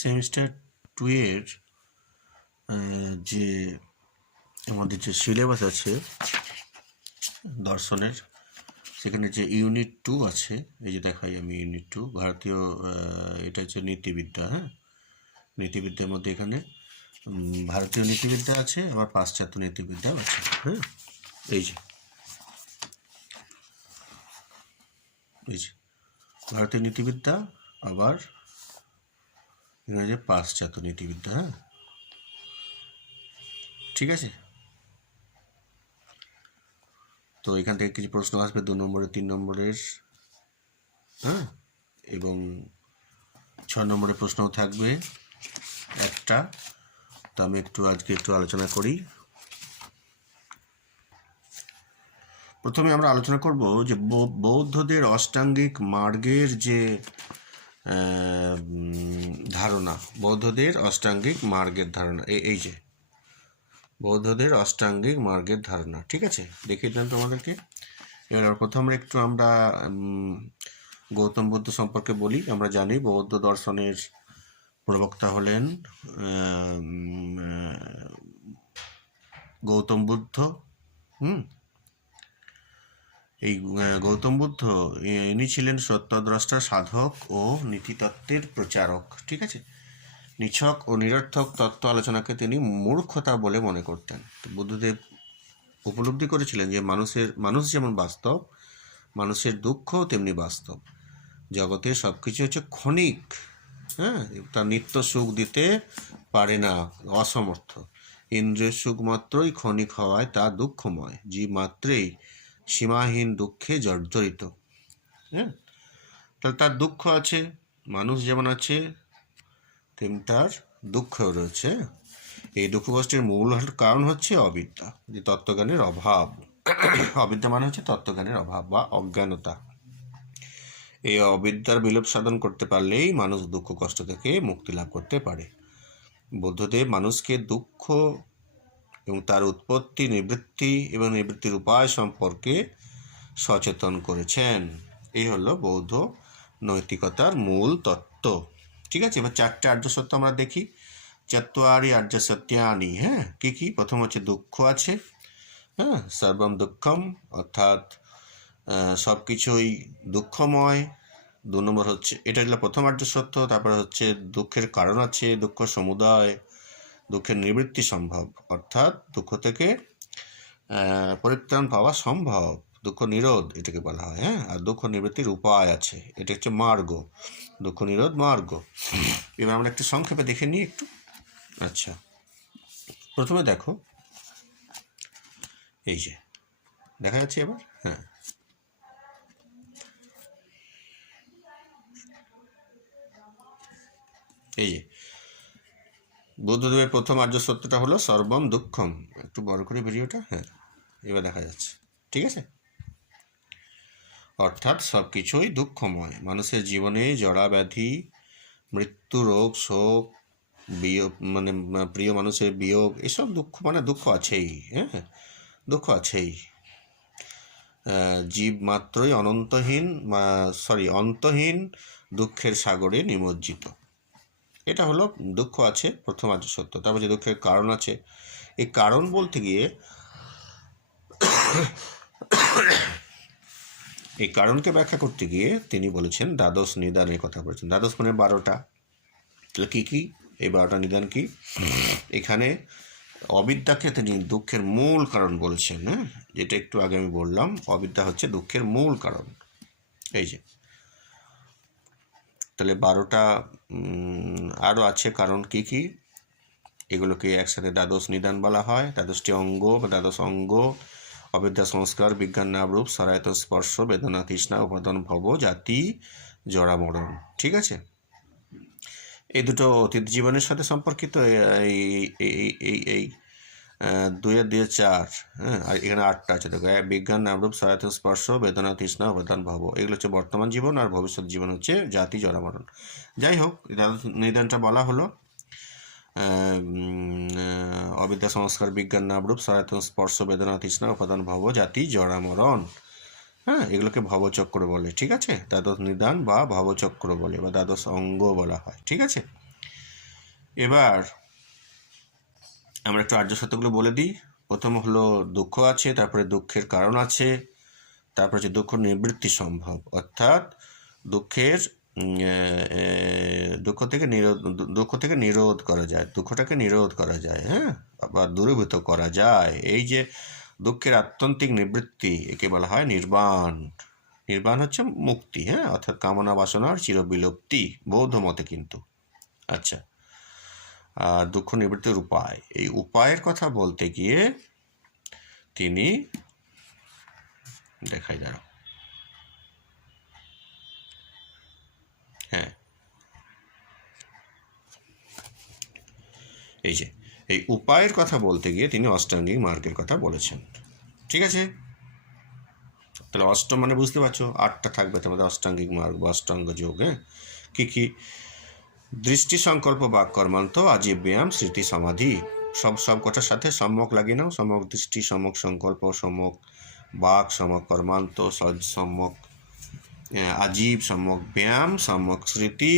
Semester two এর যে আমাদের যে সিলেবাস আছে, দর্শনের, সেখানে যে ইউনিট টু আছে, এই যে দেখাই আমি ইউনিট টু ভারতীয় এটা হচ্ছে নীতিবিদ্যা হ্যাঁ? নীতিবিদ্যার মধ্যে এখানে ভারতীয় নীতিবিদ্যা আছে, আবার পাশ্চাত্য নীতিবিদ্যাও আছে হ্যাঁ? এই যে। এই যে। ভারতীয় নীতিবিদ্যা, আবার ইংরেজি পাশ্চাত্য নীতিবিদ্যা হ্যাঁ? ঠিক আছে? তো এখান থেকে কিছু প্রশ্ন আসবে, দু নম্বরের তিন নম্বরের হ্যাঁ? এবং ছ নম্বরের প্রশ্নও থাকবে একটা। তো আমি একটু আজকে একটু আলোচনা করি। প্রথমে আমরা আলোচনা করব যে বৌদ্ধদের অষ্টাঙ্গিক মার্গের যে ধারণা, বৌদ্ধদের অষ্টাঙ্গিক মার্গের ধারণা এই- যে, বৌদ্ধদের অষ্টাঙ্গিক মার্গের ধারণা, ঠিক আছে? দেখিয়ে দিলাম তোমাদেরকে। এবার প্রথমে একটু আমরা গৌতম বুদ্ধ সম্পর্কে বলি। আমরা জানি বৌদ্ধ দর্শনের প্রবক্তা হলেন গৌতম বুদ্ধ, হুম? এই গৌতম বুদ্ধ ইনি ছিলেন সত্যদ্রষ্টা সাধক ও নীতিতত্ত্বের প্রচারক, ঠিক আছে? নিছক ও নিরর্থক তত্ত্ব আলোচনাকে তিনি মূর্খতা বলে মনে করতেন। বুদ্ধদেব উপলব্ধি করেছিলেন যে মানুষের, মানুষ যেমন বাস্তব, মানুষের দুঃখও তেমনি বাস্তব। জগতে সব কিছু হচ্ছে ক্ষণিক হ্যাঁ? তার নিত্য সুখ দিতে পারে না, অসমর্থ। ইন্দ্রিয় সুখ মাত্রই ক্ষণিক হওয়ায় তা দুঃখময়, জীব মাত্রেই সীমাহীন দুঃখে জর্জরিত। হ্যাঁ? তাহলে তার দুঃখ আছে, মানুষ যেমন আছে, তেমনি তার দুঃখও রয়েছে। এই দুঃখ কষ্টের মূল কারণ হচ্ছে অবিদ্যা, যে তত্ত্বজ্ঞানের অভাব। অবিদ্যা মানে হচ্ছে তত্ত্বজ্ঞানের অভাব বা অজ্ঞানতা। এই অবিদ্যার বিলোপ সাধন করতে পারলেই মানুষ দুঃখ কষ্ট থেকে মুক্তি লাভ করতে পারে। বুদ্ধদেব মানুষকে দুঃখ এবং তার উৎপত্তি, নিবৃত্তি এবং নিবৃত্তির উপায় সম্পর্কে সচেতন করেছেন। এই হলো বৌদ্ধ নৈতিকতার মূল তত্ত্ব। ঠিক আছে? এবার চারটে আর্য সত্য আমরা দেখি। চত্বারি আর্য সত্যানি হ্যাঁ? কি কি? প্রথম হচ্ছে দুঃখ আছে হ্যাঁ? সর্বম দুঃখম, অর্থাৎ সব কিছুই দুঃখময়। দু নম্বর হচ্ছে, এটা হলো প্রথম আর্য সত্য, তারপরে হচ্ছে দুঃখের কারণ আছে, দুঃখ সমুদায় দুঃখের নিবৃত্তি সম্ভব, অর্থাৎ দুঃখ থেকে পরিত্রাণ পাওয়া সম্ভব। দুঃখ নিরোধ এটাকে বলা হয় হ্যাঁ? আর দুঃখ নিবৃত্তির উপায় আছে। এটা হচ্ছে মার্গ। দুঃখ নিরোধ, মার্গ। এবার আমরা একটু সংক্ষেপে দেখে নিই একটু। আচ্ছা। প্রথমে দেখো, এই যে, দেখা যাচ্ছে এবার? হ্যাঁ। এই যে বুদ্ধদেবের প্রথম আর্য সত্যটা হলো সর্বম দুঃখম। একটু বড় করে ভিডিওটা হ্যাঁ এবার দেখা যাচ্ছে। ঠিক আছে? অর্থাৎ সব কিছুই দুঃখময়। মানুষের জীবনে জড়া ব্যাধি, মৃত্যু রোগ, শোক, বিয়োগ মানে প্রিয় মানুষের বিয়োগ, এসব দুঃখ মানে দুঃখ আছেই হ্যাঁ দুঃখ আছেই। জীব মাত্রই অনন্তহীন সরি অন্তহীন দুঃখের সাগরে নিমজ্জিত। এটা হলো দুঃখ আছে, প্রথম আছে সত্য। তারপর যে দুঃখের কারণ আছে, এই কারণ বলতে গিয়ে এই কারণকে ব্যাখ্যা করতে গিয়ে তিনি বলেছেন, দ্বাদশ নিদানের কথা বলেছেন। দ্বাদশ মানে বারোটা। তাহলে কী কী? এই বারোটা নিদান কি? এখানে অবিদ্যাকে তিনি দুঃখের মূল কারণ বলেছেন হ্যাঁ? যেটা একটু আগে আমি বললাম, অবিদ্যা হচ্ছে দুঃখের মূল কারণ। এই যে তাহলে বারোটা আরও আছে কারণ কি কি? এগুলোকে একসাথে দ্বাদশ নিদান বলা হয়। দ্বাদশটি অঙ্গ বা দ্বাদশ অঙ্গ, অবিদ্যা সংস্কার, বিজ্ঞান নামরূপ সরায়ত স্পর্শ, বেদনা তৃষ্ণা, উপাদান ভব, জাতি জরা মরণ। ঠিক আছে? এই দুটো অতীত জীবনের সাথে সম্পর্কিত এই এই এই, এই- দুইয়ের দুইয়ের চার হ্যাঁ? আর এখানে আটটা আছে, দেখো। বিজ্ঞান, নামরূপ সহায়তা স্পর্শ, বেদনা, তৃষ্ণা ভব। এগুলো হচ্ছে বর্তমান জীবন আর ভবিষ্যৎ জীবন হচ্ছে জাতি জরামরণ যাই হোক নিদানটা বলা হলো। অবিদ্যা সংস্কার, বিজ্ঞান, নামরূপ সহায়তা স্পর্শ, বেদনা, তৃষ্ণা উপাদান ভব, জাতি জরামরণ হ্যাঁ? এগুলোকে ভবচক্র বলে, ঠিক আছে? দ্বাদশ নিদান বা ভবচক্র বলে, বা দ্বাদশ অঙ্গ বলা হয়, ঠিক আছে? এবার আমরা একটু আর্য সত্যগুলো বলে দিই। প্রথম হলো দুঃখ আছে, তারপরে দুঃখের কারণ আছে, তারপরে হচ্ছে দুঃখ নিবৃত্তি সম্ভব। অর্থাৎ দুঃখের দুঃখ থেকে নিরোধ, দুঃখ থেকে নিরোধ করা যায়, দুঃখটাকে নিরোধ করা যায় হ্যাঁ? বা দূরীভূত করা যায়। এই যে দুঃখের আত্যন্তিক নিবৃত্তি একে বলা হয় নির্বাণ। নির্বাণ হচ্ছে মুক্তি হ্যাঁ? অর্থাৎ কামনা বাসনার চিরবিলুপ্তি বৌদ্ধ মতে কিন্তু। আচ্ছা। দুঃখ নিবৃত্তির উপায়। এই উপায়ের কথা বলতে গিয়ে তিনি দেখাই দাঁড়াও। হ্যাঁ। এই যে, এই উপায়ের কথা বলতে গিয়ে তিনি অষ্টাঙ্গিক মার্গের কথা বলেছেন। ঠিক আছে? তাহলে অষ্ট মানে বুঝতে পারছ, আটটা থাকবে তোমাদের অষ্টাঙ্গিক মার্গ বা অষ্টাঙ্গ যোগ হ্যাঁ? কী কী? দৃষ্টি সংকল্প বাক কর্মান্ত আজীব ব্যায়াম, স্মৃতি, সমাধি। সব সব কটার সাথে সম্যক লাগিয়ে নাও সম্যক দৃষ্টি, সম্যক সংকল্প, সম্যক বাক, সম্যক কর্মান্ত, সজ সম্যক আজীব, সম্যক ব্যায়াম, সম্যক স্মৃতি,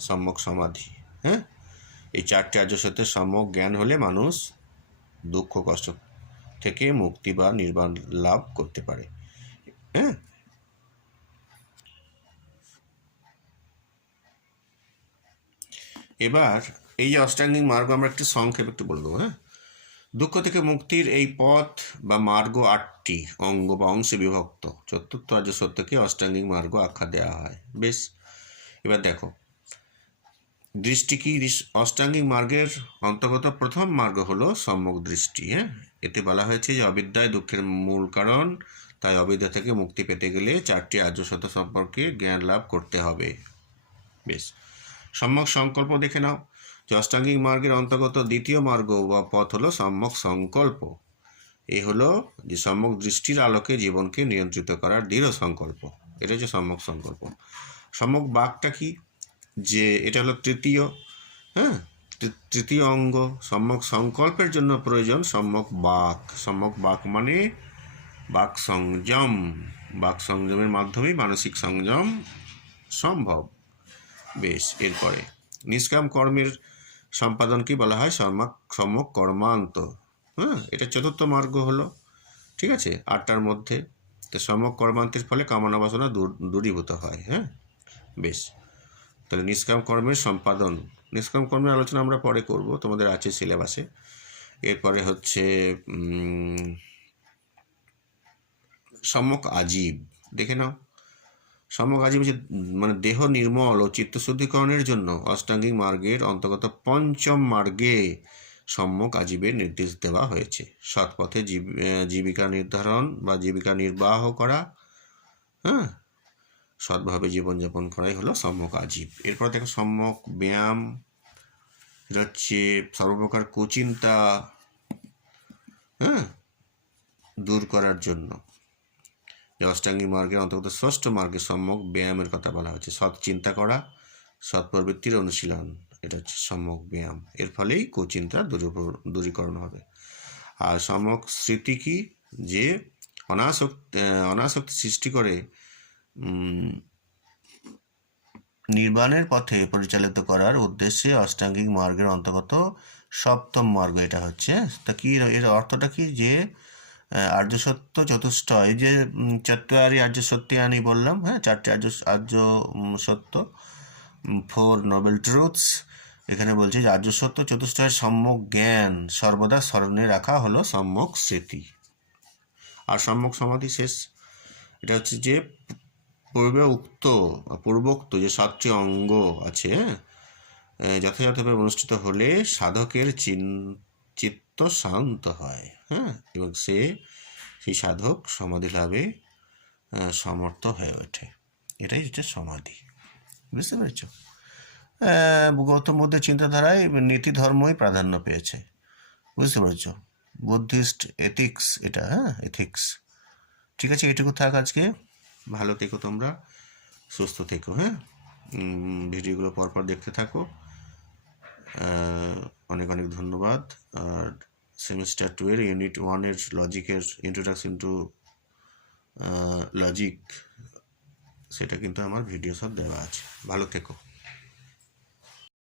সম্যক সমাধি। হ্যাঁ? এই চারটে আর্য সাথে সম্যক জ্ঞান হলে মানুষ দুঃখ, কষ্ট থেকে মুক্তি বা নির্বাণ লাভ করতে পারে। হ্যাঁ? এবার এই যে অষ্টাঙ্গিক মার্গ আমরা একটু সংক্ষেপ একটু বলে দেবো হ্যাঁ? দুঃখ থেকে মুক্তির এই পথ বা মার্গ আটটি অঙ্গ বা অংশে বিভক্ত। চতুর্থ আর্য সত্যকে অষ্টাঙ্গিক মার্গ আখ্যা দেওয়া হয়। বেশ, এবার দেখো। দৃষ্টি কি? অষ্টাঙ্গিক মার্গের অন্তর্গত প্রথম মার্গ হলো সম্যক দৃষ্টি হ্যাঁ? এতে বলা হয়েছে যে অবিদ্যায় দুঃখের মূল কারণ, তাই অবিদ্যা থেকে মুক্তি পেতে গেলে চারটি আর্য সত্য সম্পর্কে জ্ঞান লাভ করতে হবে। বেশ সম্যক সংকল্প দেখে নাও। যে অষ্টাঙ্গিক মার্গের অন্তর্গত দ্বিতীয় মার্গ বা পথ হলো সম্যক সংকল্প। এই হলো যে সম্যক দৃষ্টির আলোকে জীবনকে নিয়ন্ত্রিত করার দৃঢ় সংকল্প। এটা হচ্ছে সম্যক সংকল্প। সম্যক বাঘটা কি? যে এটা হলো তৃতীয় হ্যাঁ? তৃতীয় অঙ্গ। সম্যক সংকল্পের জন্য প্রয়োজন সম্যক বাক সম্যক বাক মানে বাক সংযম। বাক সংযমের মাধ্যমেই মানসিক সংযম সম্ভব। বেশ, এরপরে। নিষ্কাম কর্মের সম্পাদনকে বলা হয়? সম্যক সম্যক কর্মান্ত। হ্যাঁ এটা চতুর্থ মার্গ হলো। ঠিক আছে? আটটার মধ্যে, তো সম্যক কর্মান্তের ফলে কামনা বাসনা দূর, দূরীভূত হয় হ্যাঁ? বেশ। তাহলে নিষ্কাম কর্মের সম্পাদন। নিষ্কাম কর্মের আলোচনা আমরা পরে করব, তোমাদের আছে সিলেবাসে। এরপরে হচ্ছে সম্যক আজীব। দেখে নাও। হচ্ছে মানে দেহ নির্মল ও চিত্তশুদ্ধিকরণের জন্য অষ্টাঙ্গিক মার্গের অন্তর্গত পঞ্চম মার্গে সম্যক আজীবের নির্দেশ দেওয়া হয়েছে। সৎপথে জীব- জীবিকা নির্ধারণ বা জীবিকা নির্বাহ করা হ্যাঁ? সৎভাবে জীবনযাপন করাই হলো সম্যক আজীব এরপর দেখো সম্যক ব্যায়াম, এটা হচ্ছে সর্বপ্রকার কুচিন্তা হ্যাঁ? দূর করার জন্য। যে অষ্টাঙ্গী মার্গের অন্তর্গত ষষ্ঠ মার্গে সম্যক ব্যায়ামের কথা বলা হচ্ছে সৎ চিন্তা করা, সৎ প্রবৃত্তির অনুশীলন, এটা হচ্ছে সম্যক ব্যায়াম। এর ফলেই কুচিন্তা দূর- দূরীকরণ হবে। আর সম্যক স্মৃতি কি? যে অনাসক্তি অনাসক্তি সৃষ্টি করে নির্বাণের পথে পরিচালিত করার উদ্দেশ্যে অষ্টাঙ্গিক মার্গের অন্তর্গত সপ্তম মার্গ এটা হচ্ছে। তা কি এর অর্থটা কি? যে আর্য সত্য চতুষ্টয় যে উম, চত্বারি আর্য সত্যানি বললাম হ্যাঁ চারটে আর্য আর্য সত্য ফোর নোবেল ট্রুথস এখানে বলছে যে আর্য সত্য চতুষ্টয়ের সম্যক জ্ঞান সর্বদা স্মরণে রাখা হলো সম্যক স্মৃতি। আর সম্যক সমাধি শেষ। এটা হচ্ছে যে পূর্বে উক্ত পূর্বোক্ত যে সাতটি অঙ্গ আছে হ্যাঁ, যথাযথভাবে অনুষ্ঠিত হলে সাধকের চিন- চিত্ত শান্ত হয় হ্যাঁ? এবং সে, সেই সাধক সমাধি লাভে সমর্থ হয়ে ওঠে। এটাই হচ্ছে সমাধি। বুঝতে পেরেছ? গৌতম বুদ্ধের চিন্তাধারায় নীতি ধর্মই প্রাধান্য পেয়েছে। বুঝতে পেরেছ? বুদ্ধিস্ট এথিক্স এটা হ্যাঁ? এথিক্স। ঠিক আছে, এটুকু থাক আজকে। ভালো থেকো তোমরা। সুস্থ থেকো হ্যাঁ? ভিডিওগুলো পরপর দেখতে থাকো। অনেক অনেক ধন্যবাদ। আর সেমিস্টার টু এর ইউনিট ওয়ানের লজিকের ইন্ট্রোডাকশন টু লজিক সেটা কিন্তু আমার ভিডিও সব দেওয়া আছে। ভালো থেকো।